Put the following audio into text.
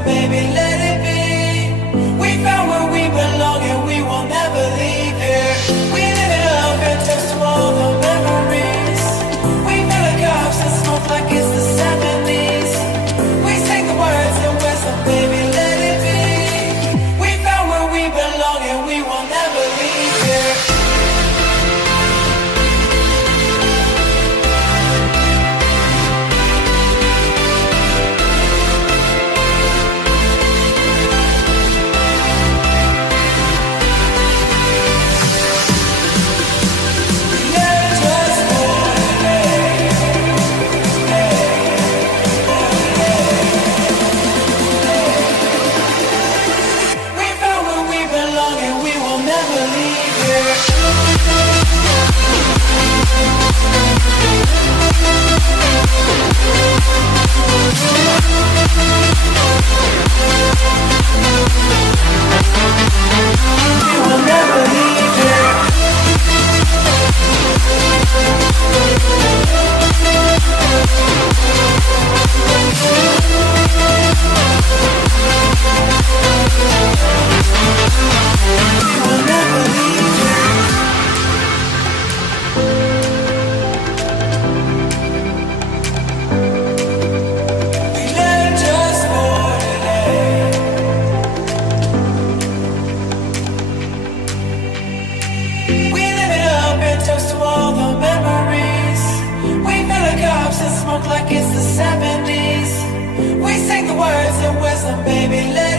wisdom, baby, let it be. We found where we belong and we will never leave here. We live it up and toast to all the memories. We fill the cups and smoke like it's the 70s. We sing the words and wisdom, baby, let it be. We found where we belong and we will never leave here. Like it's the 70s. We sing the words and wisdom, baby.